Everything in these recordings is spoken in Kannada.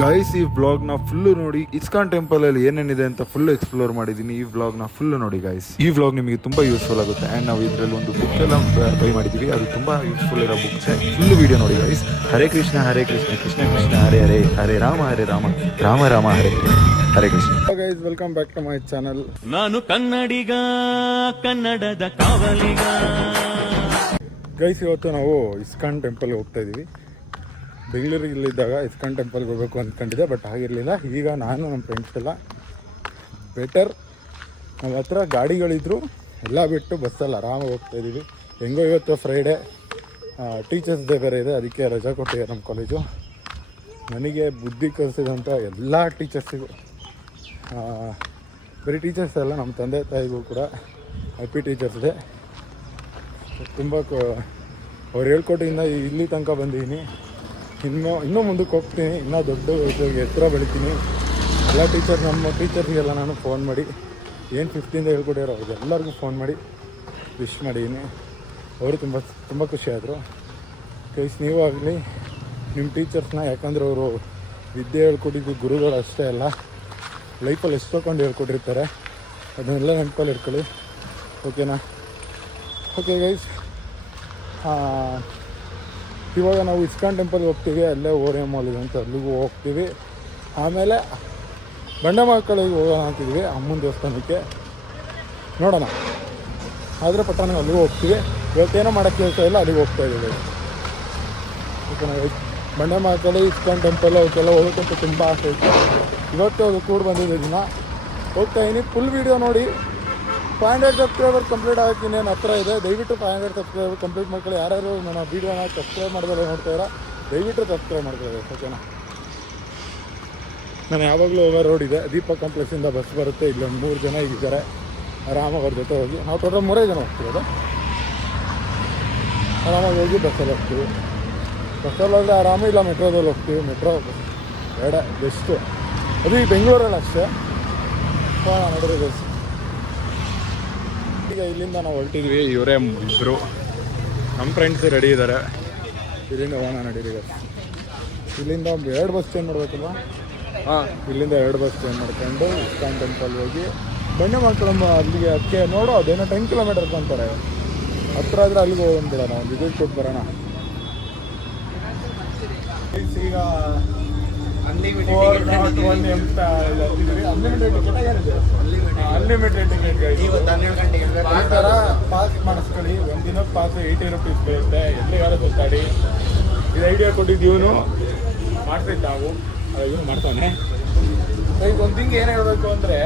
ಗೈಸ್ ಈ ವ್ಲಾಗ್ನ ಫುಲ್ಲು ನೋಡಿ ಇಸ್ಕಾನ್ ಟೆಂಪಲ್ ಅಲ್ಲಿ ಏನೇನಿದೆ ಅಂತ ಫುಲ್ ಎಕ್ಸ್ಪ್ಲೋರ್ ಮಾಡಿದ್ದೀನಿ. ಈ ವ್ಲಾಗ್ನ ಫುಲ್ಲು ನೋಡಿ ಗೈಸ್. ಈ ವ್ಲಾಗ್ ನಿಮಗೆ ತುಂಬಾ ಯೂಸ್ಫುಲ್ ಆಗುತ್ತೆ ಆ್ಯಂಡ್ ನಾವು ಇದರಲ್ಲಿ ಒಂದು ಬುಕ್ ಎಲ್ಲ ಬೈ ಮಾಡಿದ್ದೀವಿ. ಅದು ತುಂಬಾ ಯೂಸ್ಫುಲ್ ಇರೋ ಬುಕ್ಸ್. ಫುಲ್ ವಿಡಿಯೋ ನೋಡಿ guys. Hare Krishna Krishna Krishna Hare Hare, Hare Rama Rama Rama Hare Hare Krishna. Guys welcome back to my channel. ನಾನು ಕನ್ನಡಿಗ, ಕನ್ನಡದ ಕಾವಲಿಗ. ಗೈಸ್ ಇವತ್ತು ನಾವು ಇಸ್ಕಾನ್ ಟೆಂಪಲ್ಗೆ ಹೋಗ್ತಾ ಇದ್ದೀವಿ. ಬೆಂಗಳೂರಿನಲ್ಲಿದ್ದಾಗ ಇಸ್ಕಾನ್ ಟೆಂಪಲ್ಗೆ ಹೋಗಬೇಕು ಅಂದ್ಕೊಂಡಿದ್ದೆ, ಬಟ್ ಆಗಿರಲಿಲ್ಲ. ಈಗ ನಾನು ನಮ್ಮ ಫ್ರೆಂಡ್ಸ್ ಎಲ್ಲ ಬೆಟರ್ ನಮ್ಮ ಹತ್ರ ಗಾಡಿಗಳಿದ್ರು ಎಲ್ಲ ಬಿಟ್ಟು ಬಸ್ಸಲ್ಲಿ ಆರಾಮಾಗಿ ಹೋಗ್ತಾಯಿದ್ದೀವಿ. ಹೆಂಗೋ ಇವತ್ತು ಫ್ರೈಡೇ, ಟೀಚರ್ಸ್ ಡೇ ಬೇರೆ ಇದೆ, ಅದಕ್ಕೆ ರಜಾ ಕೊಟ್ಟಿದೆ ನಮ್ಮ ಕಾಲೇಜು. ನನಗೆ ಬುದ್ಧಿ ಕಲಿಸಿದಂಥ ಎಲ್ಲ ಟೀಚರ್ಸಿಗೂ, ಬರೀ ಟೀಚರ್ಸ್ ಅಲ್ಲ, ನಮ್ಮ ತಂದೆ ತಾಯಿಗೂ ಕೂಡ ಹ್ಯಾಪಿ ಟೀಚರ್ಸ್ ಡೇ. ತುಂಬ ಅವ್ರು ಹೇಳ್ಕೊಟ್ಟಿಂದ ಇಲ್ಲಿ ತನಕ ಬಂದಿದ್ದೀನಿ. ಇನ್ನೂ ಮುಂದಕ್ಕೆ ಹೋಗ್ತೀನಿ, ಇನ್ನೂ ದೊಡ್ಡ ಎತ್ತರ ಬೆಳಿತೀನಿ. ಎಲ್ಲ ನಮ್ಮ ಟೀಚರ್ಸ್ಗೆಲ್ಲ ನಾನು ಫೋನ್ ಮಾಡಿ ಏನು 5th ಹೇಳ್ಕೊಟ್ಟಿರೋ ಅವ್ರಿಗೆಲ್ಲರಿಗೂ ಫೋನ್ ಮಾಡಿ ವಿಶ್ ಮಾಡಿದ್ದೀನಿ. ಅವರು ತುಂಬ ಖುಷಿಯಾದರು. ಕೈಸ್ ನೀವು ಆಗಲಿ ನಿಮ್ಮ ಟೀಚರ್ಸ್ನ, ಯಾಕಂದರೆ ಅವರು ವಿದ್ಯೆ ಹೇಳ್ಕೊಟ್ಟಿದ್ದು ಗುರುಗಳು ಅಷ್ಟೇ ಅಲ್ಲ, ಲೈಫಲ್ಲಿ ಎಷ್ಟು ತಗೊಂಡು ಹೇಳ್ಕೊಟ್ಟಿರ್ತಾರೆ. ಅದನ್ನೆಲ್ಲ ನೆನಪಲ್ಲಿ ಇಟ್ಕೊಳ್ಳಿ, ಓಕೆನಾ? ಓಕೆ ಗೈಸ್, ಇವಾಗ ನಾವು ಇಸ್ಕಾನ್ ಟೆಂಪಲ್ಗೆ ಹೋಗ್ತೀವಿ. ಅಲ್ಲೇ ಓರಿಯಂ ಮಾಲ್ ಇದೆ ಅಂತ ಅಲ್ಲಿಗೂ ಹೋಗ್ತೀವಿ. ಆಮೇಲೆ ಬಂಡೆಮಕ್ಕಳಿಗೆ ಹೋಗೋಣ ಅಂತಿದ್ವಿ, ಅಮ್ಮನ ದೇವಸ್ಥಾನಕ್ಕೆ. ನೋಡೋಣ, ಆದರೆ ಪಟ್ಟಣ ಅಲ್ಲಿಗೂ ಹೋಗ್ತೀವಿ. ಇವತ್ತೇನೋ ಮಾಡೋಕ್ಕೆ ಕೆಲಸ ಇಲ್ಲ, ಅಲ್ಲಿಗೆ ಹೋಗ್ತಾ ಇದ್ದೀವಿ. ಓಕೆನಾ? ಬಂಡೆಮಕ್ಕಳಿ, ಇಸ್ಕಾನ್ ಟೆಂಪಲ್ ಅವಕ್ಕೆಲ್ಲ ಹೋಗೋಕ್ಕಂತ ತುಂಬ ಆಸೆ ಇತ್ತು. ಇವತ್ತು ಅದು ಕೂಡ ಬಂದಿದ್ದ ದಿನ ಹೋಗ್ತಾಯಿದ್ದೀನಿ. ಫುಲ್ ವೀಡಿಯೋ ನೋಡಿ. 500 ಸಬ್ಸ್ಕ್ರೈಬರ್ ಕಂಪ್ಲೀಟ್ ಆಗೋಕ್ಕೆ ಇನ್ನೇನು ಹತ್ರ ಇದೆ. ದಯವಿಟ್ಟು 500 ಸಬ್ಸ್ಕ್ರೈಬರ್ ಕಂಪ್ಲೀಟ್ ಮಾಡ್ಕೊಳ್ಳಿ. ಯಾರ್ಯಾರು ನನ್ನ ವೀಡಿಯೋನ ಸಬ್ಸ್ಕ್ರೈಬ್ ಮಾಡಿದ್ರೆ ನೋಡ್ತಾಯಿರ, ದಯವಿಟ್ಟು ಸಬ್ಸ್ಕ್ರೈಬ್ ಮಾಡ್ಕೊಳ್ಳಿ, ಓಕೆನಾ? ನಾನು ಯಾವಾಗಲೂ ಓವರ್ ರೋಡ್ ಇದೆ, ದೀಪಕ್ ಕಾಂಪ್ಲೆಕ್ಸಿಂದ ಬಸ್ ಬರುತ್ತೆ. ಇಲ್ಲೊಂದು 3 ಜನ ಇದ್ದಾರೆ, ಆರಾಮಾಗಿ ಅವ್ರ ಜೊತೆ ಹೋಗಿ. ನಾವು ಟೋಟಲ್ 3 ಜನ ಹೋಗ್ತಿರೋದು. ಆರಾಮಾಗಿ ಹೋಗಿ ಬಸ್ಸಲ್ಲಿ ಹೋಗ್ತೀವಿ. ಬಸ್ಸಲ್ಲಿ ಹೋದರೆ ಆರಾಮ, ಇಲ್ಲ ಮೆಟ್ರೋದಲ್ಲಿ ಹೋಗ್ತೀವಿ. ಮೆಟ್ರೋ ಬೇಡ, ಬೆಸ್ಟು. ಅದು ಈ ಬೆಂಗಳೂರಲ್ಲಿ ಅಷ್ಟೇ. ನೋಡಿರಿ ಬಸ್. ಈಗ ಇಲ್ಲಿಂದ ನಾವು ಹೊರಟಿದ್ವಿ. ಇವರೇ ಇಬ್ಬರು ನಮ್ಮ ಫ್ರೆಂಡ್ಸ್ ರೆಡಿ ಇದ್ದಾರೆ. ಇಲ್ಲಿಂದ ಹೋಗೋಣ ನಡೀರಿ. ಇಲ್ಲಿಂದ 2 ಬಸ್ ಚೇಂಜ್ ಮಾಡಬೇಕಲ್ವ? ಇಲ್ಲಿಂದ 2 ಬಸ್ ಚೇಂಜ್ ಮಾಡ್ಕೊಂಡು ಇಸ್ಕಾನ್ ಟೆಂಪಲ್ ಹೋಗಿ ಬಂಡೆಮಕ್ಕಳಮ್ಮ ಅಲ್ಲಿಗೆ ಅದಕ್ಕೆ ನೋಡೋ, ಅದೇನೋ 10 ಕಿಲೋಮೀಟರ್ಸ್ ಅಂತಾರೆ. ಹತ್ರ ಆದರೆ ಅಲ್ಲಿಗೆ ಹೋಗ್ಬಿಡೋಣ, ಒಂದು ಇದು ಕೊಟ್ಟು ಬರೋಣ. ಈಗ ಅನ್ಲಿಮಿಟೆಡ್ ಟಿಕೆಟ್ ಈ ಥರ ಪಾಸ್ ಮಾಡಿಸ್ಕೊಳ್ಳಿ. ಒಂದು ದಿನಕ್ಕೆ ಪಾಸ್ 80 ರೂಪೀಸ್ ಬರುತ್ತೆ. ಎಲ್ಲಿಗಾರು ಸುತ್ತಾಡಿ. ಇದು ಐಡಿಯಾ ಕೊಟ್ಟಿದ್ದು ಇವನು ಮಾಡ್ತಿದ್ದ, ನಾವು ಇವನು ಮಾಡ್ತಾನೆ. ಈಗ ಒಂದು ತಿಂಗ್ ಏನು ಹೇಳಬೇಕು ಅಂದರೆ,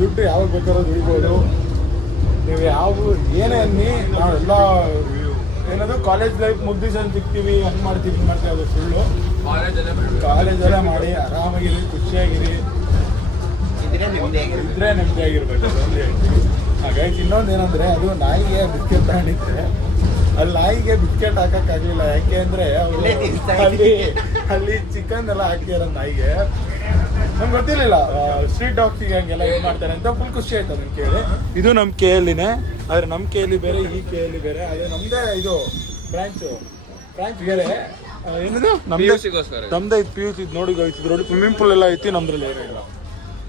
ದುಡ್ಡು ಯಾವಾಗ ಬೇಕಾದ್ರೂ ದುಡಿಬೋದು. ನೀವು ಯಾವ ಏನೇ ಅನ್ನಿ, ನಾವೆಲ್ಲ ಏನದು ಕಾಲೇಜ್ ಲೈಫ್ ಮುಗ್ದಿಸಲು ಸಿಗ್ತೀವಿ, ಹಂಗೆ ಮಾಡ್ತೀವಿ, ಹಿಂಗೆ ಮಾಡ್ತೀವಿ, ಅದು ಸುಳ್ಳು. ಕಾಲೇಜೆಲ್ಲ ಮಾಡಿ ಆರಾಮಾಗಿರಿ, ಖುಷಿಯಾಗಿರಿ, ಇದ್ರೆ ನೆಮ್ಮದಿಯಾಗಿರ್ಬೇಕು. ಅದೊಂದು ಹೇಳ್ತೀವಿ. ಹಾಗಾಗಿ ಇನ್ನೊಂದು ಏನಂದರೆ, ಅದು ನಾಯಿಗೆ ಬಿಸ್ಕೆಟ್ ತಗೊಂಡಿದ್ರೆ ಅಲ್ಲಿ ನಾಯಿಗೆ ಬಿಸ್ಕೆಟ್ ಹಾಕೋಕ್ಕಾಗಲಿಲ್ಲ. ಯಾಕೆ ಅಂದರೆ ಅಲ್ಲಿ ಚಿಕನ್ ಎಲ್ಲ ಹಾಕಿರೋ ನಾಯಿಗೆ ನಮ್ಗೆ ಗೊತ್ತಿರಲಿಲ್ಲ. ಸ್ಟ್ರೀಟ್ ಡಾಗ್ಸಿಗೆ ಹಂಗೆಲ್ಲ ಇದು ಮಾಡ್ತಾರೆ ಅಂತ ಫುಲ್ ಖುಷಿ ಆಯ್ತು ಅದನ್ನು ಕೇಳಿ. ಇದು ನಮ್ಮ KLನೇ, ಆದರೆ ನಮ್ಮ KL ಬೇರೆ, ಈ KL ಬೇರೆ. ಅದೇ ನಮ್ಮದೇ ಇದು ಬ್ರಾಂಚ್ ಬೇರೆ. ಏನದು ನಮ್ಮದೇ ಇದು PUC. ಇದು ನೋಡಿ ಇದ್ರಲ್ಲಿ ಸ್ವಿಮ್ಮಿಂಗ್ ಪೂಲ್ ಎಲ್ಲ ಐತಿ, ನಮ್ದ್ರಲ್ಲಿ ಏನೂ ಇಲ್ಲ.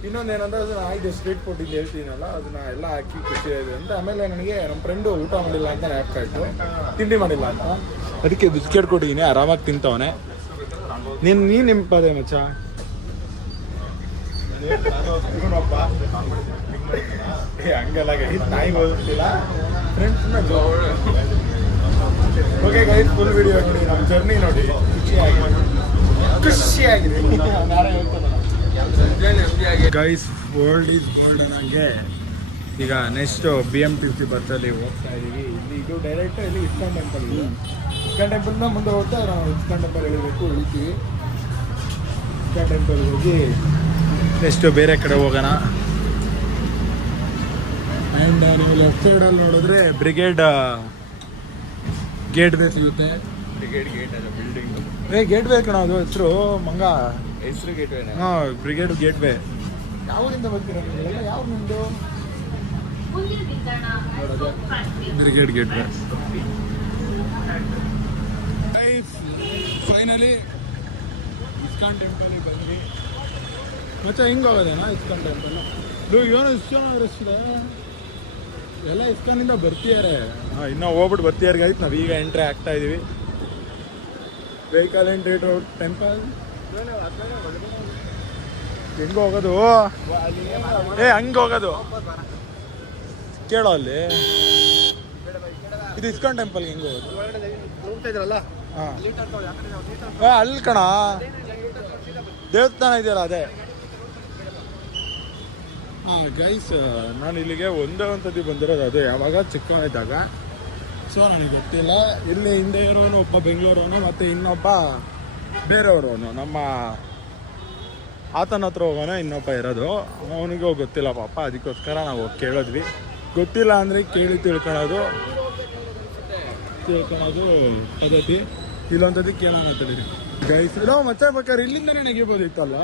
ಇನ್ನೊಂದು ಏನಂದ್ರೆ, ಅದನ್ನ ಇದು ಸ್ಟ್ರೀಟ್ ಫುಡ್ ಇಲ್ಲಿ ಹೇಳ್ತೀನಲ್ಲ, ಅದನ್ನ ಎಲ್ಲ ಹಾಕಿ ಖುಷಿ ಇದೆ ಅಂತ. ಆಮೇಲೆ ನನಗೆ ನಮ್ಮ ಫ್ರೆಂಡು ಊಟ ಮಾಡಿಲ್ಲ ಅಂತ ನ್ಯಾಪ್ಕಾಯ್ತು, ತಿಂಡಿ ಮಾಡಿಲ್ಲ ಅಂತ. ಅದಕ್ಕೆ ಬಿಸ್ಕೆಟ್ ಕೊಟ್ಟಿದ್ದೀನಿ, ಆರಾಮಾಗಿ ತಿಂತವನೆ. ನೀನು ನಿಂಪದೆ ಮಚ್ಚ. ಹಂಗಲ್ಲ ಗೈಸ್, ನಾಯಿಗೆ ಓದಿಸ್ತಿಲ್ಲ, ಫ್ರೆಂಡ್ಸ್ನ ಓಕೆ ಗೈಸ್, ಫುಲ್ ವಿಡಿಯೋ ನೋಡಿ, ನಮ್ಮ ಜರ್ನಿ ನೋಡಿ, ಖುಷಿಯಾಗಿದೆ. ಗೈಸ್, ವರ್ಲ್ಡ್ ಈಸ್ ಗೋಲ್ಡನ್ ಹಂಗೆ. ಈಗ ನೆಕ್ಸ್ಟ್ BMTC ಬಸ್ಸಲ್ಲಿ ಹೋಗ್ತಾ ಇದ್ದೀವಿ. ಇದು ಡೈರೆಕ್ಟ್ ಇಲ್ಲಿ ಇಸ್ಕಾನ್ ಟೆಂಪಲ್ ಇದೆ. ಇಸ್ಕಾನ್ ಟೆಂಪಲ್ನ ಮುಂದೆ ಹೋಗ್ತಾ ನಾವು ಇಸ್ಕಾನ್ ಟೆಂಪಲ್ ಇಳಿಬೇಕು, ಇಳಿತೀವಿ. ಇಸ್ಕಾನ್ ಟೆಂಪಲ್ ಹೋಗಿ ನೆಕ್ಸ್ಟ್ ಬೇರೆ ಕಡೆ ಹೋಗೋಣ. ಆ್ಯಂಡ್ ನೀವು ಲೆಫ್ಟ್ ಸೈಡಲ್ಲಿ ನೋಡಿದ್ರೆ ಬ್ರಿಗೇಡ್ ಗೇಟ್ ವೇ ಸಿಗುತ್ತೆ. ಬ್ರಿಗೇಡ್ ಗೇಟ್ ಅಲ್ಲ, ಬಿಲ್ಡಿಂಗು. ಗೇಟ್ ವೇ ಕಣ, ಅದು ಹೆಸರು ಮಂಗ, ಹೆಸರು ಗೇಟ್ ವೇ. ಹಾಂ, ಬ್ರಿಗೇಡ್ ಗೇಟ್ ವೇ. ಯಾವಾಗಿಂದ ಬರ್ತೀರಾ ನಿಮಗೆಲ್ಲ? ಯಾವ ನಿಮ್ಮದು brigade gate way. Finally ISKCON ಟೆಂಪಲ್ಗೆ ಬಂದ್ವಿ. ಮತ್ತೆ ಹಿಂಗೆ ಹೋಗೋದೇನಾ ಇಸ್ಕಾನ್ ಟೆಂಪಲ್? ಏನೋ ಇಷ್ಟು ಜನ ರಶ್ ಇದೆ. ಎಲ್ಲ ಇಸ್ಕಾನಿಂದ ಬರ್ತಿದ್ದಾರೆ. ಇನ್ನೂ ಹೋಗ್ಬಿಟ್ಟು ಬರ್ತಿದ್ದಾರೆ ಆಯ್ತು. ನಾವು ಈಗ ಎಂಟ್ರಿ ಆಗ್ತಾ ಇದೀವಿ. Vehicle entry to temple. ಹೆಂಗೆ ಹೋಗೋದು? ಹಂಗೆ ಹೋಗೋದು ಕೇಳೋ ಅಲ್ಲಿ. ಇದು ಇಸ್ಕಾನ್ ಟೆಂಪಲ್ಗೆ ಹೆಂಗೆ ಹೋಗೋದು? ಹಾಂ ಅಲ್ಲಿ ಕಣ ದೇವಸ್ಥಾನ ಇದೆಯಲ್ಲ ಅದೇ. ಹಾಂ ಗೈಸ್, ನಾನು ಇಲ್ಲಿಗೆ ಒಂದೇ ಒಂದ್ಸತಿ ಬಂದಿರೋದು. ಅದು ಯಾವಾಗ ಚಿಕ್ಕವನಿದ್ದಾಗ. ಸೊ ನನಗೆ ಗೊತ್ತಿಲ್ಲ. ಇಲ್ಲಿ ಹಿಂದೆ ಇರೋನು ಒಬ್ಬ ಬೆಂಗಳೂರವನು ಮತ್ತು ಇನ್ನೊಬ್ಬ ಬೇರೆಯವರವನು, ನಮ್ಮ ಆತನ ಹತ್ರ ಹೋಗೋಣ ಇನ್ನೊಬ್ಬ ಇರೋದು. ಅವನಿಗೂ ಗೊತ್ತಿಲ್ಲ ಪಾಪ, ಅದಕ್ಕೋಸ್ಕರ ನಾವು ಕೇಳಿದ್ವಿ. ಗೊತ್ತಿಲ್ಲ ಅಂದರೆ ಕೇಳಿ ತಿಳ್ಕೊಳೋದು ಪದ್ಧತಿ. ಇಲ್ಲೊಂಥದ್ದು ಕೇಳೋಣ ಅಂತೇಳಿ ಗೈಸ್. ಇಲ್ಲ ಮತ್ತೆ ಬೇಕಾದ್ರೆ ಇಲ್ಲಿಂದನೇ ನೆಗಿಬೋದಿತ್ತಲ್ಲ.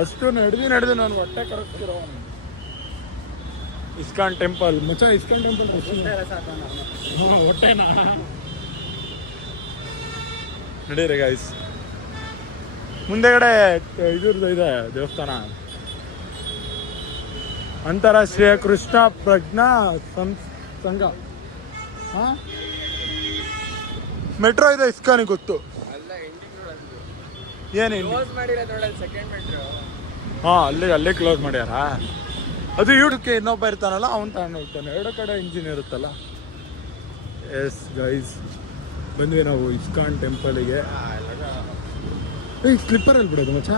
ಅಷ್ಟು ನಡೆದು ನಾನು ಹೊಟ್ಟೆ ಕರಗ್ತಿರೋ. ಇಸ್ಕಾನ್ ಟೆಂಪಲ್ ಮಚ್ಚ, ಇಸ್ಕಾನ್ ಟೆಂಪಲ್ ಹೊಟ್ಟೆನಾ? ನಡೀರಿ ಗೈಸ್. ಮುಂದೆಗಡೆ ಇದ್ರದ್ದು ಇದೆ ದೇವಸ್ಥಾನ, ಅಂತಾರಾಷ್ಟ್ರೀಯ ಕೃಷ್ಣ ಪ್ರಜ್ಞಾ ಸಂಘ. ಹಾಂ ಮೆಟ್ರೋ ಇದೆ ಇಸ್ಕಾನಿಗೆ ಗೊತ್ತು. ಏನೇನು? ಹಾಂ ಅಲ್ಲೇ ಕ್ಲೋಸ್ ಮಾಡ್ಯಾರ. ಅದು ಯೂಟ್ಯೂಬ್ಗೆ ಇನ್ನೊಬ್ಬ ಇರ್ತಾನಲ್ಲ, ಅವನು ತಗೊಂಡು ಹೋಗ್ತಾನೆ. ಎರಡು ಕಡೆ ಇಂಜಿನ್ ಇರುತ್ತಲ್ಲ. ಎಸ್ ಗೈಸ್, ಬಂದ್ವಿ ನಾವು ಇಸ್ಕಾನ್ ಟೆಂಪಲಿಗೆ. ಈ ಸ್ಲಿಪ್ಪರಲ್ಲಿ ಬಿಡೋದು ಮಚ್ಚ.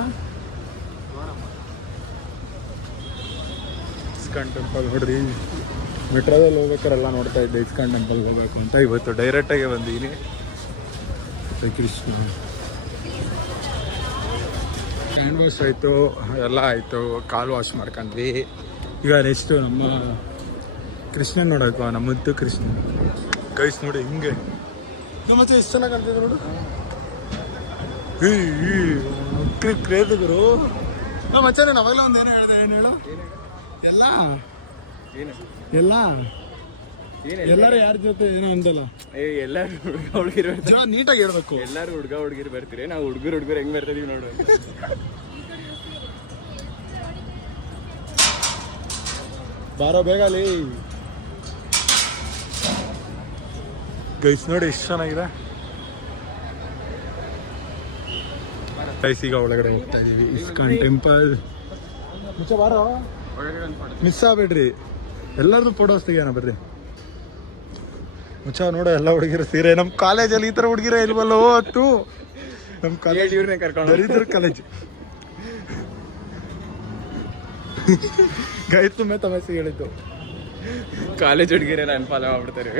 ಇಸ್ಕಾನ್ ಟೆಂಪಲ್ ನೋಡ್ರಿ, ಮೆಟ್ರೋದಲ್ಲಿ ಹೋಗ್ಬೇಕಾರೆಲ್ಲ ನೋಡ್ತಾ ಇದ್ದೆ ಇಸ್ಕಾನ್ ಟೆಂಪಲ್ಗೆ ಹೋಗ್ಬೇಕು ಅಂತ. ಇವತ್ತು ಡೈರೆಕ್ಟಾಗಿ ಬಂದಿದ್ದೀನಿ. ಕೃಷ್ಣ ಹ್ಯಾಂಡ್ ವಾಶ್ ಆಯಿತು, ಎಲ್ಲ ಆಯಿತು. ಕಾಲು ವಾಶ್ ಮಾಡ್ಕೊಂಡ್ವಿ. ಈಗ ನೆಕ್ಸ್ಟು ನಮ್ಮ ಕೃಷ್ಣನ್ ನೋಡೋದು, ನಮ್ಮ ಮುದ್ದು ಕೃಷ್ಣ. ಗೈಸ್ ನೋಡಿ ಹಿಂಗೆ ಮತ್ತೆ ಎಷ್ಟು ಚೆನ್ನಾಗಿ ಕಾಣ್ತಿದ್ರು ನೋಡು. ಕ್ರೇಜಿಗರು ಮಚ್ಚ. ನಾನು ಅವಾಗಲೇ ಒಂದು ಏನೋ ಹೇಳಿದೆ. ಏನು ಹೇಳು? ಎಲ್ಲರೂ ಯಾರ ಜೊತೆ ಏನೋ ಅಂದಲ್ಲ. ಎಲ್ಲಾರು ಹುಡುಗ ಹುಡುಗಿರು ನೀಟಾಗಿ ಹೇಳ್ಬೇಕು. ಎಲ್ಲಾರು ಹುಡುಗ ಹುಡುಗಿರು ಬರ್ತೀರಿ, ನಾವು ಹುಡುಗರು ಹೆಂಗ್ ಬರ್ತಿದೀವಿ ನೋಡು. ಬಾರೋ ಬೇಗ ಅಲ್ಲಿ. ಗೈಸ್ ನೋಡಿ ಎಷ್ಟು ಚೆನ್ನಾಗಿದೆ. ಗೈಸ್ ಈಗ ಒಳಗಡೆ ಹೋಗ್ತಾ ಇದೀವಿ ಇಸ್ಕಾನ್ ಟೆಂಪಲ್. ಮುಚ್ಚ ಬಾರೋ, ಮಿಸ್ ಆಗ್ಬೇಡ್ರಿ. ಎಲ್ಲರದು ಫೋಟೋಸ್ ತೆಗಿಯೋಣ ಬರ್ರಿ. ಮುಚ್ಚ ನೋಡ, ಎಲ್ಲ ಹುಡುಗಿರು ಸೀರೆ. ನಮ್ಮ ಕಾಲೇಜಲ್ಲಿ ಈ ಥರ ಹುಡುಗಿರ ಇಲ್ವಲ್ಲೋ ಹೊತ್ತು. ನಮ್ಮ ಕಾಲೇಜ್ ಇವ್ರನ್ನೇ ಕರ್ಕೊಂಡು ಬರೀದ್ರ ಕಾಲೇಜ್. ಗೈಸ್ ತುಂಬಾ ತಮಾಷೆ ಹೇಳಿದ್ದು. ಕಾಲೇಜ್ ಹುಡುಗಿರೆಲ್ಲ ಅನ್ಫಾಲೋ ಮಾಡ್ಬಿಡ್ತಾರೆ.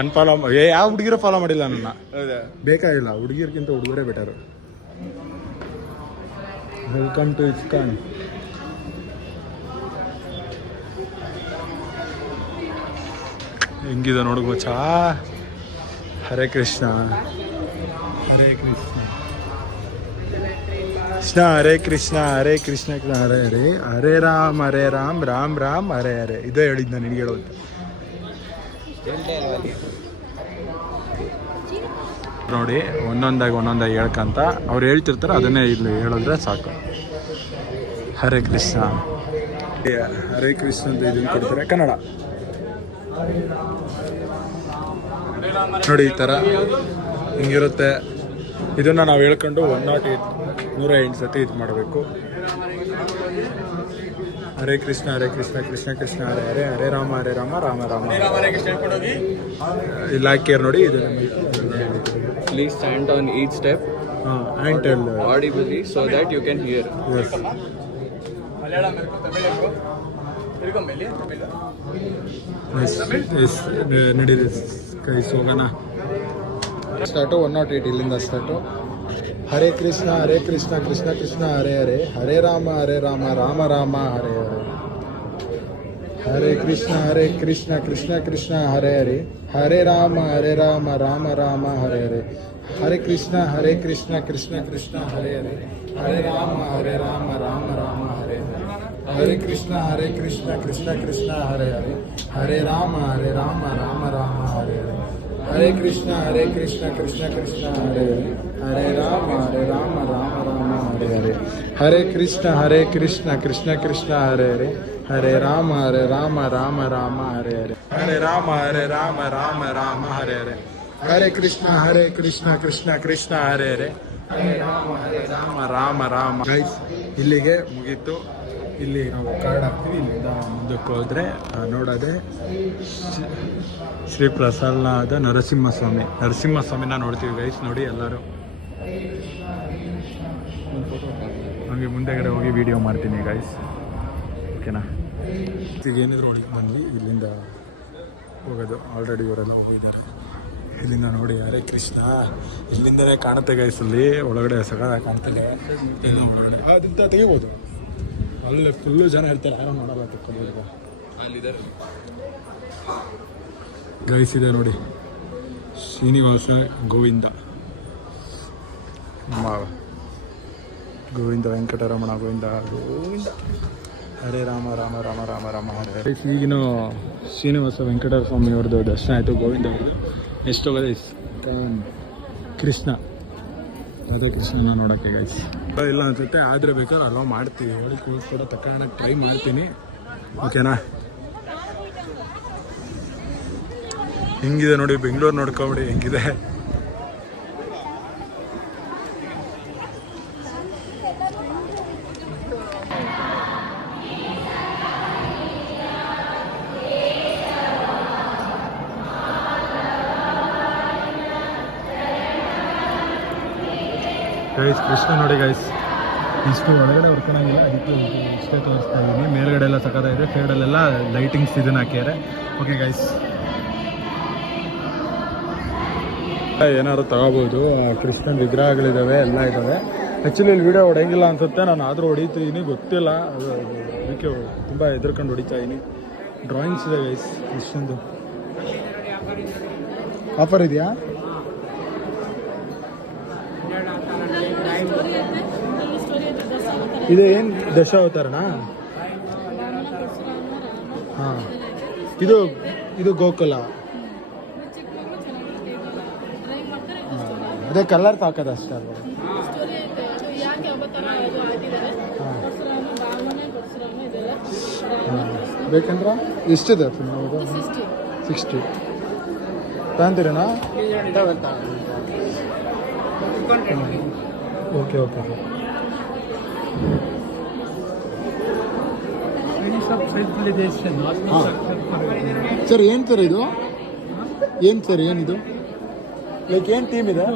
ಅನ್ಫಾಲೋ ಯಾವ ಹುಡುಗಿರ ಫಾಲೋ ಮಾಡಿಲ್ಲ ನನ್ನ. ಹೌದಾ? ಬೇಕಾಗಿಲ್ಲ, ಹುಡುಗಿರ್ಗಿಂತ ಹುಡುಗರೇ ಬೆಟರು. Welcome to ISKCON. ಹೆಂಗಿದೆ ನೋಡು ಮಚ್ಚಾ. ಹರೇ ಕೃಷ್ಣ ಹರೇ ಕೃಷ್ಣ ಕೃಷ್ಣ ಹರೇ ಕೃಷ್ಣ ಹರೇ ಕೃಷ್ಣ ಹರೇ ಹರೇ, ಹರೇ ರಾಮ್ ರಾಮ್ ರಾಮ್ ಹರೇ ಹರೇ. ಇದೇ ಹೇಳಿದ್ದು ನಾನು ನಿನಗೆ ಹೇಳೋದು. ನೋಡಿ ಒಂದೊಂದಾಗಿ ಹೇಳ್ಕಂತ ಅವ್ರು ಹೇಳ್ತಿರ್ತಾರೆ, ಅದನ್ನೇ ಇಲ್ಲಿ ಹೇಳಿದ್ರೆ ಸಾಕು. ಹರೇ ಕೃಷ್ಣ ಹರೇ ಕೃಷ್ಣ ಅಂತ ಇದನ್ನು ಕೊಡ್ತಾರೆ ಕನ್ನಡ. ನೋಡಿ ಈ ಥರ ಹಿಂಗಿರುತ್ತೆ. ಇದನ್ನು ನಾವು ಹೇಳ್ಕೊಂಡು 108 ಸತಿ ಇದು ಮಾಡಬೇಕು. ಹರೇ ಕೃಷ್ಣ ಕೃಷ್ಣ ಕೃಷ್ಣ ಹರೇ ಹರೇ, ಹರೇ ರಾಮ ರಾಮ ರಾಮ. ಇಲ್ಲಿ ಹಾಕ್ಯಾರ ನೋಡಿ. ಇದು Please stand on each step and tell audibly so that you can hear. Yes. ನಡೀರಿ ಕೈಸ್ ಹೋಗೋಣ. ಸ್ಟಾರ್ಟು 108 ಇಲ್ಲಿಂದ ಸ್ಟಾರ್ಟು. ಹರೇ ಕೃಷ್ಣ ಕೃಷ್ಣ ಕೃಷ್ಣ ಹರೇ ಹರೇ, ಹರೇ ರಾಮ ರಾಮ ರಾಮ ಹರೇ ಹರೇ. ಹರೇ ಕೃಷ್ಣ ಕೃಷ್ಣ ಹರೇ ಹರೇ, ಹರೇ ರಾಮ ರಾಮ ರಾಮ ಹರೇ ಹರೇ. ಹರೇ ಕೃಷ್ಣ ಕೃಷ್ಣ ಹರೇ ಹರೇ, ಹರೇ ರಾಮ ರಾಮ ರಾಮ ಹರೇ ಹರೇ. ಹರೇ ಕೃಷ್ಣ ಕೃಷ್ಣ ಹರೇ ಹರೇ, ಹರೇ ರಾಮ ರಾಮ ರಾಮ ಹರೇ ಹರೇ. ಹರೇ ಕೃಷ್ಣ ಕೃಷ್ಣ ಕೃಷ್ಣ ಹರೇ ಹರೇ ರಾಮ ರಾಮ ರಾಮ ಹರೇ ಹರೇ ಹರೇ ಕೃಷ್ಣ ಕೃಷ್ಣ ಕೃಷ್ಣ ಹರೇ ಹರೇ ಹರೇ ರಾಮ ರಾಮ ರಾಮ ಹರೇ ಹರೇ ಹರೇ ರಾಮ ರಾಮ ಹರೇ ಹರೇ ಹರೇ ಕೃಷ್ಣ ಕೃಷ್ಣ ಕೃಷ್ಣ ಹರೇ ಹರೇ ಹರೇ ರಾಮ ರಾಮ ಗೈಸ್ ಇಲ್ಲಿಗೆ ಮುಗೀತು. ಇಲ್ಲಿ ನಾವು ಕಾರ್ಡ್ ಹಾಕ್ತೀವಿ. ಇಲ್ಲಿಂದ ಮುಂದಕ್ಕೆ ಹೋದರೆ ನೋಡೋದೆ ಶ್ರೀ ಪ್ರಸನ್ನದ ನರಸಿಂಹಸ್ವಾಮಿನ ನೋಡ್ತೀವಿ ಗೈಸ್. ನೋಡಿ ಎಲ್ಲರೂ ಹಾಗೆ ಮುಂದೆಗಡೆ ಹೋಗಿ ವಿಡಿಯೋ ಮಾಡ್ತೀನಿ ಗೈಸ್, ಓಕೆನಾ? ಈಗ ಏನಿದ್ರು ಒಳಗೆ ಬಂದ್ವಿ, ಇಲ್ಲಿಂದ ಹೋಗೋದು. ಆಲ್ರೆಡಿ ಇವರೆಲ್ಲ ಹೋಗಿದ್ದಾರೆ. ಇಲ್ಲಿಂದ ನೋಡಿ ಹರೇ ಕೃಷ್ಣ ಇಲ್ಲಿಂದನೇ ಕಾಣುತ್ತೆ ಗೈಸ್. ಅಲ್ಲಿ ಒಳಗಡೆ ಸಗ ಕಾಣ್ತದೆ. ಅದಂತ ತೆಗಿಬೋದು. ಅಲ್ಲಿ ಫುಲ್ಲು ಜನ ಇರ್ತಾರೆ, ಯಾರೋ ನೋಡಲ್ಲ ತಕ್ಕೋಬೋದು. ಅಲ್ಲಿದ್ದಾರೆ ಗೈಸ್ ಇದೆ ನೋಡಿ, ಶ್ರೀನಿವಾಸ ಗೋವಿಂದ ಗೋವಿಂದ ವೆಂಕಟರಮಣ ಗೋವಿಂದ ಹರೇ ರಾಮ ಹರೇ ಹರೇ. ಈಗಿನ ಶ್ರೀನಿವಾಸ ವೆಂಕಟೇಶ್ವರ ಸ್ವಾಮಿ ಅವ್ರದ್ದು ದರ್ಶನ ಆಯಿತು. ಗೋವಿಂದ ಅವ್ರದ್ದು ಎಷ್ಟು ಹೋಗೋದು ಕೃಷ್ಣ, ಅದೇ ಕೃಷ್ಣನ ನೋಡೋಕ್ಕೆ ಗೈಸ್. ಇಲ್ಲ ಅನ್ಸುತ್ತೆ, ಆದರೆ ಬೇಕಾದ್ರೆ ಅಲೋ ಮಾಡ್ತೀವಿ. ಒಳಗೆ ಕೂಡ ತಗೊಳಕ್ಕೆ ಟ್ರೈ ಮಾಡ್ತೀನಿ, ಓಕೆನಾ? ಹೆಂಗಿದೆ ನೋಡಿ ಬೆಂಗಳೂರು, ನೋಡ್ಕೊಬಿಡಿ ಹೆಂಗಿದೆ. ಗೈಸ್ ಕೃಷ್ಣ ನೋಡಿ ಗೈಸ್, ಇಷ್ಟು ಒಳಗಡೆ ಹೊರ್ಕೊಳಂಗಿಲ್ಲ, ಅದಕ್ಕೆ ಇಷ್ಟೇ ತೋರಿಸ್ತಾ ಇದ್ದೀನಿ. ಮೇಲ್ಗಡೆ ಎಲ್ಲ ಸಕ್ಕತ್ತಾಗಿದೆ, ಸೈಡಲ್ಲೆಲ್ಲ ಲೈಟಿಂಗ್ಸ್ ಇದನ್ನ ಹಾಕ್ಯಾರೆ. ಓಕೆ ಗೈಸ್, ಏನಾದ್ರು ತಗೋಬೋದು. ಕೃಷ್ಣನ ವಿಗ್ರಹಗಳಿದ್ದಾವೆ, ಎಲ್ಲ ಇದ್ದಾವೆ. ಆ್ಯಕ್ಚುಲಿ ಇಲ್ಲಿ ವಿಡಿಯೋ ಹೊಡೆಯಂಗಿಲ್ಲ ಅನ್ಸುತ್ತೆ, ನಾನು ಆದರೂ ಹೊಡಿತೀನಿ, ಗೊತ್ತಿಲ್ಲ. ಅದಕ್ಕೆ ತುಂಬ ಹೆದರ್ಕೊಂಡು ಹೊಡಿತಾ ಇದ್ದೀನಿ. ಡ್ರಾಯಿಂಗ್ಸ್ ಇದೆ ಗೈಸ್ ಕೃಷ್ಣಂದು. ಆಫರ್ ಇದೆಯಾ? ಇದು ಏನು ದಶಾವತಾರನಾ? ಹಾಂ, ಇದು ಗೋಕುಲ. ಅದೇ ಕಲರ್ ಹಾಕೋದು ಅಷ್ಟೇ ಅಲ್ವಾ? ಬೇಕಂದ್ರೆ ಎಷ್ಟಿದೆ? 60 ತಗೊಂತೀರೇನಾ? Okay okay sir. ಏನು ಸರ್ ಇದು? ಏನು ಸರ್ ಏನಿದು? ಲೈಕ್ ಏನು ಟೀಮ್ ಇದೆ?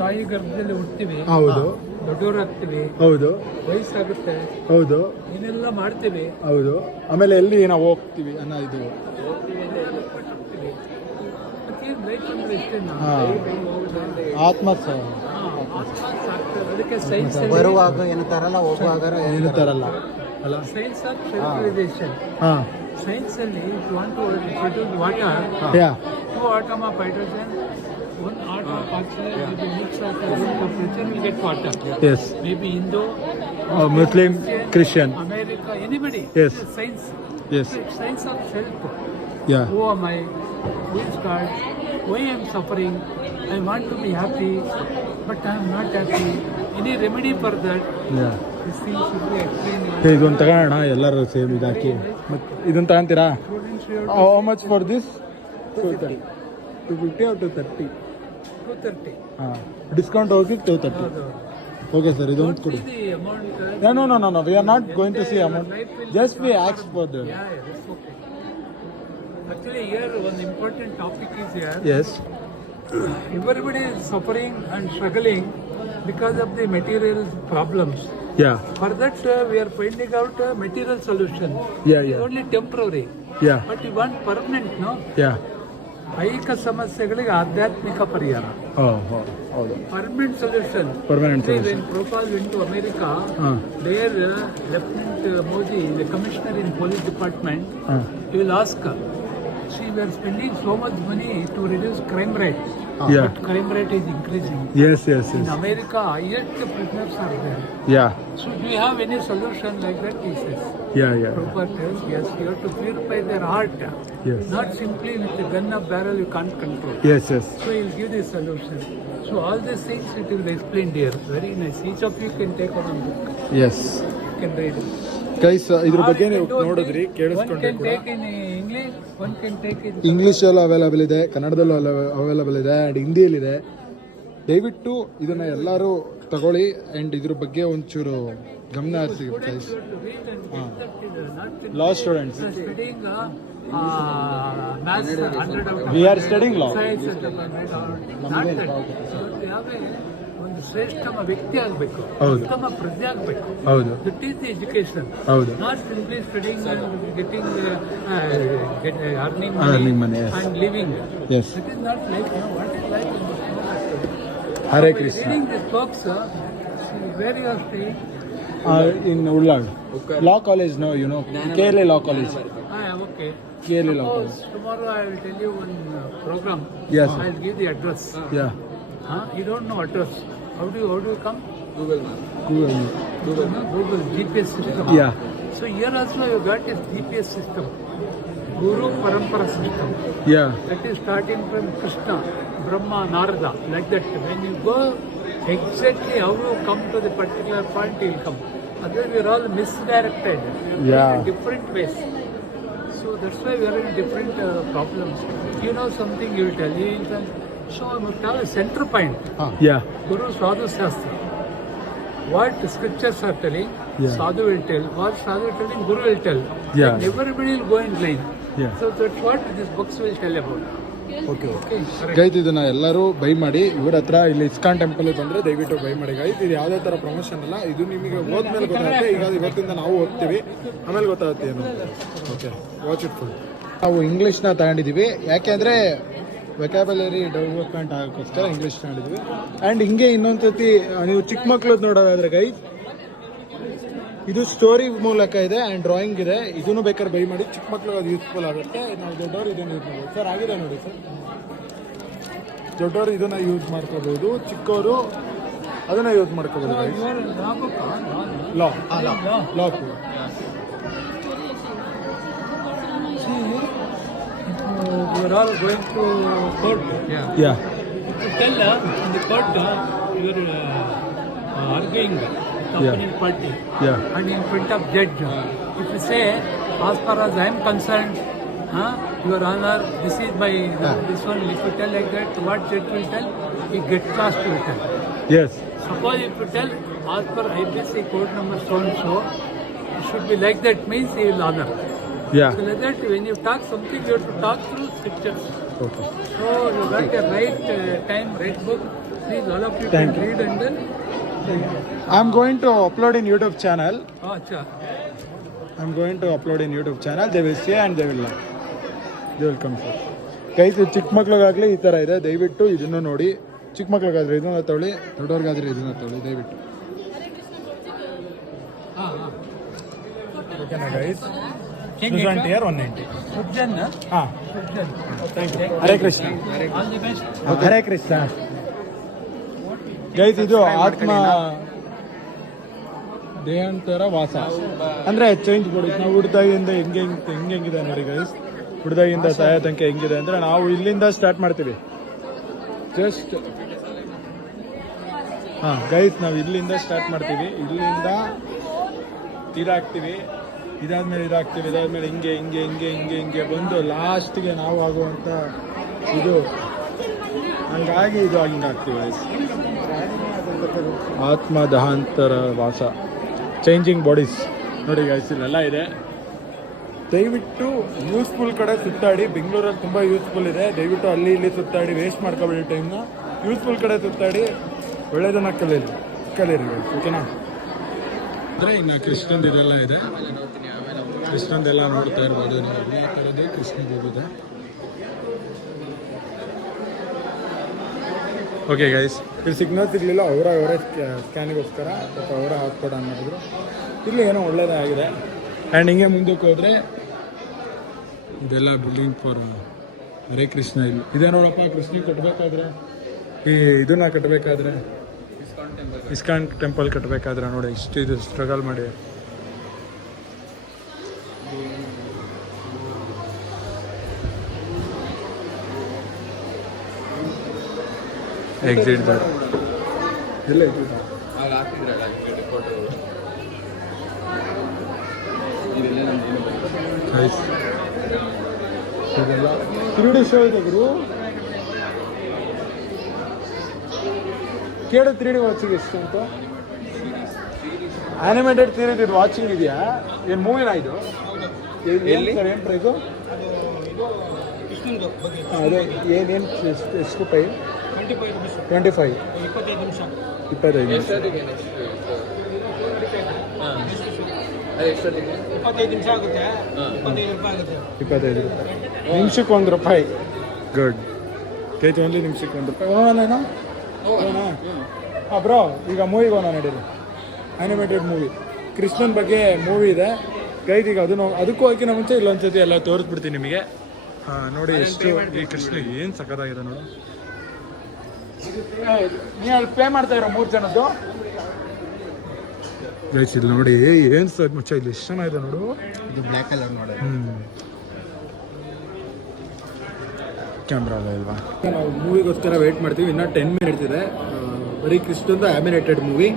ತಾಯಿ ಗರ್ಭದಲ್ಲಿ ಹುಡ್ತೀವಿ, ಹೌದು. ದೊಡ್ಡವರಾಗ್ತೀವಿ, ಹೌದು. ವಯಸ್ಸಾಗುತ್ತೆ, ಹೌದು. ಏನೆಲ್ಲ ಮಾಡ್ತೀವಿ, ಹೌದು. ಆಮೇಲೆ ಎಲ್ಲಿ ನಾವು ಹೋಗ್ತೀವಿ ಅನ್ನೋ ಇದು. ಹಾಂ, ಆತ್ಮ ಅದಕ್ಕೆ ಸೈನ್ಸ್ ಬರುವಾಗ ಏನು ತರಲ್ಲ, ಹೋಗುವಾಗ ಏನು ತರಲ್ಲ ಅಲ್ಲ. Science of self. ಹಾಂ, ಸೈನ್ಸ್ ಅಲ್ಲಿ water, 2 atom of hydrogen, 1 atom of oxygen with the mix of temperature will get water. Yes. Maybe Indo, Muslim, Christian. America, anybody. Yes. Science. Yes. Science of self. Yeah. Who am I? Who is God? Why I am suffering? I want to be happy, but I am not happy. Any remedy for that? Yeah. This thing should be explained. ಇದೊಂದು ತಗೋಣ ಎಲ್ಲರೂ ಸೇಮ್ ಇದಾಕಿ. ಮತ್ತು ಇದನ್ನು ತಗೊಂತೀರಾ? How much for this? 250 or 230? 230. ಹಾಂ, ಡಿಸ್ಕೌಂಟ್ ಹೋಗಿ 230. ಓಕೆ ಸರ್, ಇದೊಂದು ಕೊಡಿ. The amount. No, we are not going to see amount. Just we ask for the. Yeah, that's okay. Actually, here one important topic is here. Yes. Everybody is suffering and struggling because of the material problems. Yeah. For that, we are finding out a material solution. Yeah. It is only temporary. Yeah. But you want permanent, no? Yeah. ಐಹಿಕ ಸಮಸ್ಯೆಗಳಿಗೆ ಆಧ್ಯಾತ್ಮಿಕ ಪರಿಹಾರ. ಹೌದು. Permanent solution. Permanent solution. When Prabhupada went to America, there Lieutenant Modi, the commissioner in police department, he will ask, see, we are spending so much money to reduce crime rate. Yeah. but crime rate is increasing. Yes, yes, In yes. America, highest prisoners are there. Yeah, So do you have any solution like that? He says. yeah, yeah. Prabhupada tells, yes, you have to purify their heart. Yes. Not simply with the gun of barrel you can't control. Yes, yes. So he'll give the solution. So all these things it will be explained here. Very nice. Each of you can take one book. Yes. You can read it. Guys ಇದ್ರ Or ಬಗ್ಗೆ you ನೀವು can do ನೋಡಿದ್ರಿ one ಕೇಳಿಸ್ಕೊಂಡ್ರಿ can ಕೂಡ. take in English, one can take in ಇಂಗ್ಲೀಷಲ್ಲೂ ಅವೈಲಬಲ್ ಇದೆ, ಕನ್ನಡದಲ್ಲೂ ಅವೈಲಬಲ್ ಇದೆ ಆ್ಯಂಡ್ ಹಿಂದಿಯಲ್ಲಿದೆ. ದಯವಿಟ್ಟು ಇದನ್ನ ಎಲ್ಲರೂ ತಗೊಳ್ಳಿ ಆ್ಯಂಡ್ ಇದ್ರ ಬಗ್ಗೆ ಒಂಚೂರು ಗಮನ ಹರಿಸಿ guys. Law students. studying maths 100 out of We are studying law. Science at the moment, not that. So they have ಒಂದು ಶ್ರೇಷ್ಠ ವ್ಯಕ್ತಿ ಆಗಬೇಕು, ಹೌದು. ಉತ್ತಮ ಪ್ರಜೆ ಆಗಬೇಕು. ಹೌದು, That is the education. ಹೌದು. Not simply studying and getting earning Earning money, money, yes. and living. Yes. It is not life. What is life in this world? Hare By Krishna. reading these books, where you are staying? In Ullad. Law college, no, you know, KLA Law College. Okay. KLA Law Suppose College. tomorrow I will tell you one program. Yes. I will give the address. Yeah. You don't know address. How do you come? Google. Google GPS system. Yeah. So here also you got a GPS system, Guru Parampara system. Yeah. That is starting from Krishna, Brahma, Narada, like that. When you go exactly how you come to the particular point, you will come. Otherwise we are all misdirected. We are Yeah. in different ways. So that's why we are in different problems. You know something, you will tell. So I must have a center point. Yeah. Guru Sadhu Shastra. What scriptures are telling, Yeah. Sadhu will tell. What Sadhu is telling, Guru will tell. Yeah. And everybody will go in line. Yeah. So that's what these books will tell about. Okay. Okay, correct. Guys ಇದನ್ನ ಎಲ್ಲರೂ ಬೈ ಮಾಡಿ. ಇವ್ರ ಹತ್ರ ಇಲ್ಲಿ ಇಸ್ಕಾನ್ ಟೆಂಪಲ್ ಬಂದ್ರೆ ದಯವಿಟ್ಟು ಬೈ ಮಾಡಿ ಗೈಸ್. ಇದು ಯಾವುದೇ ತರ ಪ್ರಮೋಷನ್ ಅಲ್ಲ, ಇದು ನಿಮಗೆ ಓದ್ಮೇಲೆ ಗೊತ್ತಾಗುತ್ತೆ. ಈಗ ಇವತ್ತಿಂದ ನಾವು ಓದ್ತೀವಿ, ಆಮೇಲೆ ಗೊತ್ತಾಗುತ್ತೆ ಏನು. Okay, watch it full. ನಾವು ಇಂಗ್ಲೀಷ್ನ ತಗೊಂಡಿದ್ದೀವಿ, ಯಾಕೆಂದ್ರೆ ವೆಕ್ಯಾಬುಲರಿ ಡೆವಲಪ್ಮೆಂಟ್ ಆಗೋಕ್ಕೋಸ್ಕರ ಇಂಗ್ಲೀಷ್ ತಗೊಂಡಿದ್ವಿ. ಆ್ಯಂಡ್ ಹಿಂಗೆ ಇನ್ನೊಂದು ಸತಿ ನೀವು ಚಿಕ್ಕ ಮಕ್ಳದ್ದು ನೋಡೋದಾದ್ರೆ ಗೈಸ್, ಇದು ಸ್ಟೋರಿ ಮೂಲಕ ಇದೆ ಆ್ಯಂಡ್ ಡ್ರಾಯಿಂಗ್ ಇದೆ. ಇದನ್ನು ಬೇಕಾದ್ರೆ ಬೈ ಮಾಡಿ, ಚಿಕ್ಕ ಮಕ್ಳಿಗೆ ಅದು ಯೂಸ್ಫುಲ್ ಆಗುತ್ತೆ. ನಾವು ದೊಡ್ಡವರು ಇದನ್ನು ಯೂಸ್ ಮಾಡ್ಬೋದು ಸರ್. ಆಗಿದೆ ನೋಡಿ ಸರ್, ದೊಡ್ಡವರು ಇದನ್ನು ಯೂಸ್ ಮಾಡ್ಕೋಬೋದು, ಚಿಕ್ಕವರು ಅದನ್ನು ಯೂಸ್ ಮಾಡ್ಕೋಬೋದು. You are in law book, law law See, we are all going to court. Yeah. Yeah If you tell in the court, you are arguing with the opposing party. Yeah. And in front of judge, if you say, as far as I am concerned, Your Honor, this is my this one. If you tell like that, what judge will tell? He get class will tell. Yes. Suppose if you tell, as per IPC code number so and so, it should be like that, means he will honor. Yeah. So like that, when you talk something, you have to talk through scriptures. Okay. So you got a right time, right book. Please, all of you Thank can read and then. I'm going to upload in YouTube channel. Oh, acha. I'm going to upload in YouTube channel. They will see and they will like. They will come first. Guys, ಚಿಕ್ಕ ಮಕ್ಳಿಗಾಗಲಿ ಈ ಥರ ಇದೆ, ದಯವಿಟ್ಟು ಇದನ್ನು ನೋಡಿ. ಚಿಕ್ಕ ಮಕ್ಳಿಗಾದ್ರೆ ಇದನ್ನ ತೊಗೊಳ್ಳಿ, ದೊಡ್ಡವ್ರಿಗಾದ್ರೆ ಇದನ್ನ ತೊಗೊಳ್ಳಿ ದಯವಿಟ್ಟು. ಓಕೆನಾ ಗೈಸ್? Student year 190. Subjan, ಹಾಂ, Subjan. Thank you. Hare Krishna. All the best. Hare Krishna. Guys, ಇದು ಆತ್ಮ ದೇಹಾಂತರ ವಾಸ ಅಂದರೆ ಚೇಂಜ್ ಮಾಡಿ. ನಾವು ಹುಡ್ದಾಗಿಂದ ಹೆಂಗಿದೆ ನೋಡಿ ಗೈಸ್, ಹುಡ್ದಾಗಿಂದ ಸಾಯೋ ತನಕ ಹೆಂಗಿದೆ ಅಂದರೆ ನಾವು ಇಲ್ಲಿಂದ ಸ್ಟಾರ್ಟ್ ಮಾಡ್ತೀವಿ. ಜಸ್ಟ್ ಹಾಂ ಗೈಸ್, ನಾವು ಇಲ್ಲಿಂದ ಸ್ಟಾರ್ಟ್ ಮಾಡ್ತೀವಿ, ಇಲ್ಲಿಂದ ಇದಾಗ್ತೀವಿ, ಇದಾದ್ಮೇಲೆ ಇದಾಗ್ತೀವಿ, ಇದಾದ್ಮೇಲೆ ಹಿಂಗೆ ಹಿಂಗೆ ಹಿಂಗೆ ಹಿಂಗೆ ಹಿಂಗೆ ಬಂದು ಲಾಸ್ಟ್ಗೆ ನಾವು ಆಗುವಂಥ ಇದು ಹಂಗಾಗಿ ಇದು ಹಿಂಗಾಗ್ತೀವಿ ಗೈಸ್. ಆತ್ಮ ದಹಾಂತರ ವಾಸ, ಚೇಂಜಿಂಗ್ ಬಾಡೀಸ್ ನೋಡಿ ಗೈಸ್, ಇಲ್ಲೆಲ್ಲ ಇದೆ. ದಯವಿಟ್ಟು ಯೂಸ್ಫುಲ್ ಕಡೆ ಸುತ್ತಾಡಿ. ಬೆಂಗಳೂರಲ್ಲಿ ತುಂಬ ಯೂಸ್ಫುಲ್ ಇದೆ, ದಯವಿಟ್ಟು ಅಲ್ಲಿ ಇಲ್ಲಿ ಸುತ್ತಾಡಿ, ವೇಸ್ಟ್ ಮಾಡ್ಕೊಬೇಡಿ ಟೈಮ್ನ. ಯೂಸ್ಫುಲ್ ಕಡೆ ಸುತ್ತಾಡಿ, ಒಳ್ಳೆಯದನ್ನ ಕಲೀರಿ ಗೈಸ್, ಓಕೆನಾ? ಅಂದರೆ ಇನ್ನು ಕೃಷ್ಣಂದು ಇದೆಲ್ಲ ಇದೆ, ಕೃಷ್ಣಂದೆಲ್ಲ ನೋಡ್ತಾ ಇರ್ಬೋದು ನೀವು. ಈ ಕಡೆದು ಕೃಷ್ಣದಿದೆ. ಓಕೆ ಗೈಸ್, ಇಲ್ಲಿ ಸಿಗ್ನಲ್ ಸಿಗಲಿಲ್ಲ, ಅವರೇ ಸ್ಕ್ಯಾನಿಗೋಸ್ಕರ ಸ್ವಲ್ಪ ಅವರ ಹಾಸ್ಪಿಟ್ ಅನ್ನೋದ್ರು. ಇಲ್ಲಿ ಏನೋ ಒಳ್ಳೇದೇ ಆಗಿದೆ. ಆ್ಯಂಡ್ ಹಿಂಗೆ ಮುಂದಕ್ಕೆ ಹೋದರೆ ಇದೆಲ್ಲ ಬಿಲ್ಡಿಂಗ್ ಫಾರ್ ಹರೇ ಕೃಷ್ಣ. ಇಲ್ಲಿ ಇದೆ ನೋಡಪ್ಪ, ಕೃಷ್ಣ ಕಟ್ಟಬೇಕಾದ್ರೆ ಈ ಇದನ್ನ ಕಟ್ಟಬೇಕಾದ್ರೆ ಇಸ್ಕಾನ್ ಟೆಂಪಲ್ ಕಟ್ಟಬೇಕಾದ್ರೆ ನೋಡಿ ಇಷ್ಟು ಇದು ಸ್ಟ್ರಗಲ್ ಮಾಡಿ ಎಕ್ಸಿಟ್ ಎಲ್ಲ ಅಲ್ಲಿ ಹಾಕಿದ್ರಲ್ಲ ಫೋಟೋ ಇದೆಲ್ಲ ನಮ್ದು ಇದೆಲ್ಲ 3D ಶೋ ಇದೆ ಗುರು ಕೇಳು 3D ವಾಚಿಂಗ್ ಎಷ್ಟು ಅಂತ ಆನಿಮೇಟೆಡ್ ಸೀರೀಸ್ ಇದು ವಾಚಿಂಗ್ ಇದೆಯಾ ಏನು ಮೂವಿನಾ ಇದು ಎಲ್ಲಿ? ಏನು ಪ್ರೈಸು ಅದೇ ಏನೇನು ಎಷ್ಟು ಟೈಮ್ 25 25 ಎಷ್ಟೊತ್ತಿಗೆ ನೆಕ್ಸ್ಟ್ ಹಾಂ ಅದು ಎಷ್ಟೊತ್ತಿಗೆ 25 ನಿಮಿಷಕ್ಕೆ ₹1 ಗುಡ್ ಕೇಜ್ ಓನ್ಲಿ ನಿಮಿಷಕ್ಕೆ ₹1 ಹೋಗೋಣ ಹಾಂ ಬ್ರೋ ಈಗ ಮೂವಿಗೆ ಹೋಗೋಣ ನಡೀರಿ ಆನಿಮೇಟೆಡ್ ಮೂವಿ ಕೃಷ್ಣನ್ ಬಗ್ಗೆ ಮೂವಿ ಇದೆ ಗೈಡ್ ಈಗ ಅದಕ್ಕೂ ಹೋಗಿನ ಮುಂಚೆ ಇಲ್ಲೊಂದ್ಸತಿ ಎಲ್ಲ ತೋರಿಸ್ಬಿಡ್ತೀನಿ ನಿಮಗೆ ಹಾಂ ನೋಡಿ ಎಷ್ಟು ಈ ಕೃಷ್ಣ ಏನು ಸಖತ್ತಾಗಿದೆ ನೋಡು ನೀ ಅಲ್ಲಿ ಪೇ ಮಾಡ್ತಾ ಇರೋ 3 ಜನದ್ದು ಗೈಸ್ ಇಲ್ಲಿ ನೋಡಿ ಏನು ಮುಚ್ಚ ಇಲ್ಲಿ ಎಷ್ಟು ಚೆನ್ನಾಗಿದೆ ನೋಡು ಇದು ಬ್ಲ್ಯಾಕ್ ಕಲರ್ ನೋಡಿ. ಕ್ಯಾಮ್ರಾ ಅಲ್ವಾ ನಾವು ಮೂವಿಗೋಸ್ಕರ ವೇಟ್ ಮಾಡ್ತೀವಿ ಇನ್ನೂ 10 ಮಿನಿಟ್ಸ್ ಇದೆ ಬರೀ ಕೃಷ್ಣಂದು ಆಮಿನೇಟೆಡ್ ಮೂವಿ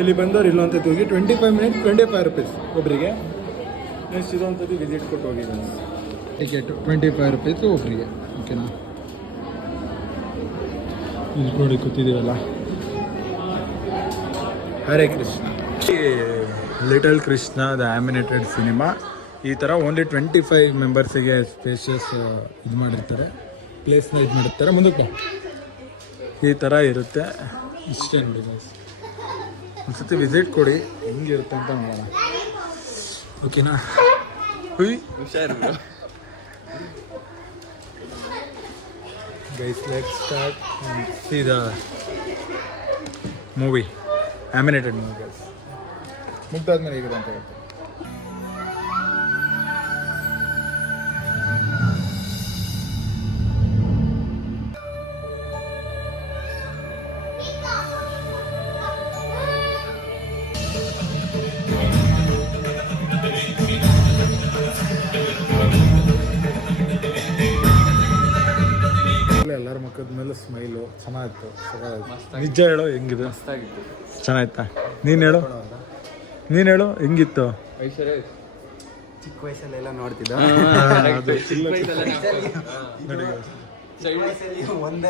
ಇಲ್ಲಿ ಬಂದವ್ರು ಇಲ್ಲೊಂದ್ಸತಿ ಹೋಗಿ 25 ಮಿನಿಟ್ಸ್ ₹25 ಒಬ್ಬರಿಗೆ ನೆಕ್ಸ್ಟ್ ಇದೊಂದ್ಸತಿ ವಿಸಿಟ್ ಕೊಟ್ಟು ಹೋಗಿದ್ದೀನಿ ಟಿಕೆಟ್ ₹25 ಒಬ್ಬರಿಗೆ ಓಕೆನಾ ಇಲ್ಲಿ ನೋಡಿ ಕೂತಿದ್ದೀವಲ್ಲ Hare Krishna Little Krishna the animated cinema ಈ ಥರ ಓನ್ಲಿ 25 ಮೆಂಬರ್ಸಿಗೆ ಸ್ಪೇಷಿಯಸ್ ಇದು ಮಾಡಿರ್ತಾರೆ ಪ್ಲೇಸ್ನ ಇದು ಮಾಡಿರ್ತಾರೆ ಮುಂದಕ್ಕೆ ಈ ಥರ ಇರುತ್ತೆ ಇಷ್ಟೇ ನೋಡಿ ಒಂದ್ಸತಿ ವಿಸಿಟ್ ಕೊಡಿ ಹೆಂಗಿರುತ್ತೆ ಅಂತ ನೋಡೋಣ ಓಕೆನಾ ಹುಯ್ ಹುಷಾರು guys let's start see the movie animated movie guys ಮುಗ್ದಾದ್ಮೇಲೆ ಹೇಗಿದೆ ಅಂತ ಹೇಳ್ತೀನಿ ಎಲ್ಲರ ಮುಖದ ಮೇಲೆ ಸ್ಮೈಲು ಚೆನ್ನಾಗಿತ್ತು ನಿಜ ಹೇಳು ಹೆಂಗಿದೆ ಮಸ್ತಾಗಿತ್ತು ಚೆನ್ನಾಯ್ತಾ ನೀನು ಹೇಳು ಹೆಂಗಿತ್ತು ಐಶ್ವರ್ಯ ಚಿಕ್ಕ ವಯಸ್ಸಲ್ಲೆಲ್ಲ ನೋಡ್ತಿದ್ದ.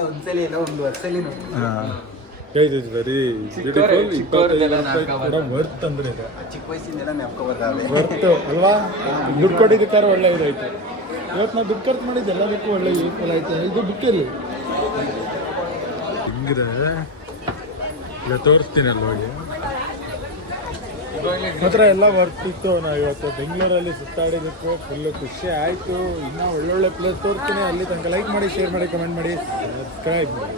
ಒಂದ್ಸಲಿ ಎಲ್ಲ ಒಂದು ವರ್ಷಲಿ ನೋಡ್ತಿದ್ದ. ವೆರಿ ವರ್ತ್ ಅಂದ್ರೆ ಇದು ಚಿಕ್ಕ ವಯಸ್ಸಿಂದೆಲ್ಲ ನೆನಪು ಬರ್ತಾವೆ. ವರ್ತ್ ಅಲ್ವಾ ದುಡ್ಡು ಕೊಟ್ಟಿದ್ದಕ್ಕಾರ ಒಳ್ಳೆ ಇದಾಯ್ತು ಇವತ್ತು ನಾವು ದುಡ್ಡು ಖರ್ಚು ಮಾಡಿದ್ದು ಎಲ್ಲದಕ್ಕೂ ಒಳ್ಳೆ ಯೂಸ್ಫುಲ್ ಆಯ್ತು ಇದು ಬುಕ್ಕಲ್ಲಿ ಹೆಂಗಿದೆ ಇಲ್ಲ ತೋರಿಸ್ತೀನಿ ಅಲ್ಲಿ ಹೋಗಿ ಮಾತ್ರ ಎಲ್ಲ ವರ್ಕ್ ಇತ್ತು ನಾವು ಇವತ್ತು ಬೆಂಗಳೂರಲ್ಲಿ ಸುತ್ತಾಡಿದ್ದಕ್ಕೂ ಫುಲ್ಲು ಖುಷಿ ಆಯಿತು ಇನ್ನೂ ಒಳ್ಳೊಳ್ಳೆ ಪ್ಲೇಸ್ ತೋರಿಸ್ತೀನಿ ಅಲ್ಲಿ ತನಕ ಲೈಕ್ ಮಾಡಿ ಶೇರ್ ಮಾಡಿ ಕಮೆಂಟ್ ಮಾಡಿ ಸಬ್ಸ್ಕ್ರೈಬ್ ಮಾಡಿ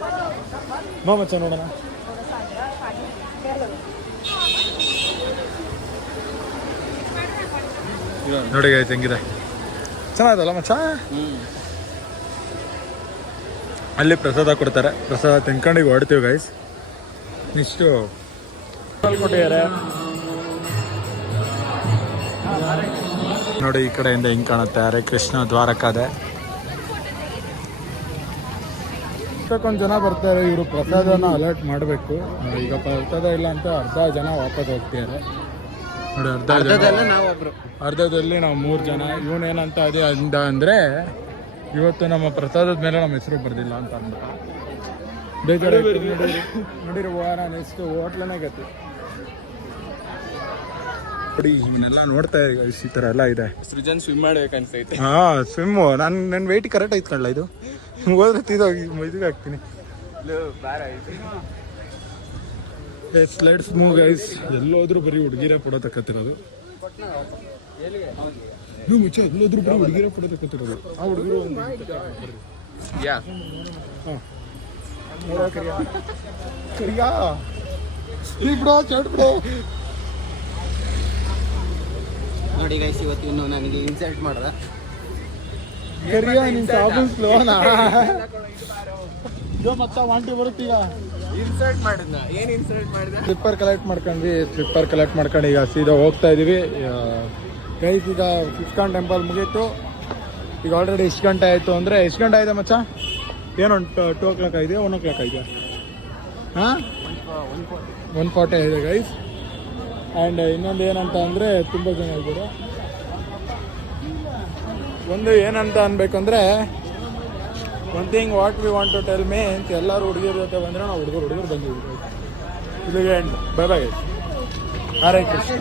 ಮಚ್ಚ ನೋಡೋಣ ನೋಡಿ ಆಯ್ತು ಹೆಂಗಿದೆ ಚೆನ್ನಾಯ್ತಲ್ಲ ಮಚ್ಚ ಅಲ್ಲಿ ಪ್ರಸಾದ ಕೊಡ್ತಾರೆ ಪ್ರಸಾದ ತಿನ್ಕೊಂಡು ಈಗ ಹೊಡ್ತೀವಿ ಗೈಸ್ ಇಷ್ಟು ಕೊಟ್ಟಿದ್ದಾರೆ ನೋಡಿ ಈ ಕಡೆಯಿಂದ ಹಿಂಗೆ ಕಾಣುತ್ತೆ ಹರೇ ಕೃಷ್ಣ ದ್ವಾರಕಾದೆ ಇಷ್ಟಕ್ಕೊಂದು ಜನ ಬರ್ತಾರೆ ಇವರು ಪ್ರಸಾದನ ಅಲರ್ಟ್ ಮಾಡಬೇಕು ಈಗ ಪ್ರಸಾದ ಇಲ್ಲ ಅಂತ ಅರ್ಧ ಜನ ವಾಪಸ್ ಹೋಗ್ತಿದ್ದಾರೆ ನೋಡಿ ಅರ್ಧದಲ್ಲಿ ನಾವು 3 ಜನ ಇವನೇನಂತ ಅದೇ ಅಂದ ಅಂದರೆ ಇವತ್ತು ನಮ್ಮ ಪ್ರಸಾದದ ಮೇಲೆ ನಮ್ಮ ಹೆಸರು ಬರ್ದಿಲ್ಲ ಅಂತ ಅಂದ್ಬಿಟ್ಟು ಬೇಜಾರು ನೋಡಿರೋ ವಾರ ನೆಕ್ಸ್ಟ್ ಹೋಟ್ಲನೇ ಗತಿ ನೋಡಿ ಇವನ್ನೆಲ್ಲ ನೋಡ್ತಾ ಇದ್ದೀವಿ ಈ ಥರ ಎಲ್ಲ ಇದೆ ಸೃಜನ್ ಸ್ವಿಮ್ ಮಾಡ್ಬೇಕು ಅನ್ಸೈತೆ ಹಾಂ ಸ್ವಿಮ್ಮು ನನ್ನ ವೆಯ್ಟ್ ಕರೆಕ್ಟ್ ಐತ್ಕೊಳ್ಳ ಇದು ಹೋದ್ರೆ ತೀದೋಗಿ ಇದಕ್ಕೆ ಹಾಕ್ತೀನಿ ಲೆಟ್ಸ್ ಮೂವ್ ಗೈಸ್ ಎಲ್ಲೋದ್ರೂ ಬರೀ ಹುಡುಗಿರೇ ಫೋಟೋ ತಕ್ಕತ್ತಿರೋದು ನೀವು ಮುಚ್ಚ ಎಲ್ಲೋದ್ರೂ ಬರೀ ಹುಡುಗಿರೇ ಫೋಟೋ ತಕ್ಕತ್ತಿರೋದು ಆ ಹುಡುಗರು ಯಾ ಹಾಂ ನೋಡೋ ಕರಿಯಾ ಈ ಬಿಡೋ ಚಟ್ ಬಿಡೋ ನೋಡಿ ಗೈಸ್ ಇವತ್ತು ಇನ್ನು ನನಗೆ ಇನ್ಸಲ್ಟ್ ಮಾಡ್ದ. ಕರಿಯಾ ನಿನ್ ಸಾಬೂನ್ ಸ್ಲೋನಾ ಜೋ ಮತ್ತೆ ವಾಂಟಿ ಬರುತ್ತೀಗ ಇನ್ಸಲ್ಟ್ ಮಾಡಿದ್ನ ಏನ್ ಇನ್ಸಲ್ಟ್ ಮಾಡಿದ ಸ್ಲಿಪ್ಪರ್ ಕಲೆಕ್ಟ್ ಮಾಡ್ಕೊಂಡ್ವಿ ಸ್ಲಿಪ್ಪರ್ ಕಲೆಕ್ಟ್ ಮಾಡ್ಕೊಂಡು ಈಗ ಸೀದಾ ಹೋಗ್ತಾ ಇದೀವಿ ಗೈಸ್. ಈಗ ಇಸ್ಕಾನ್ ಟೆಂಪಲ್ ಮುಗೀತು. ಈಗ ಆಲ್ರೆಡಿ ಎಷ್ಟು ಗಂಟೆ ಆಯಿತು ಅಂದರೆ ಎಷ್ಟು ಗಂಟೆ ಆಗಿದೆ ಮಚ್ಚ? ಏನೊಂದು 2 o'clock ಆಗಿದೆ, 1 o'clock ಆಗಿದೆ. ಹಾಂ 1:40 ಆಗಿದೆ ಗೈಸ್. ಆ್ಯಂಡ್ ಇನ್ನೊಂದು ಏನಂತ ಅಂದರೆ ತುಂಬ ಜನ ಇದ್ದಾರೆ. ಒಂದು ಏನಂತ ಅನ್ಬೇಕಂದ್ರೆ one thing what we want to tell means ಎಲ್ಲರೂ ಹುಡುಗಿರ ಜೊತೆ ಬಂದರೆ ನಾವು ಹುಡುಗರು ಬಂದಿದ್ದೀವಿ. ಇಲ್ಲಿಗೆ ಬೈ ಬೈ. ಹರೇ ಕೃಷ್ಣ.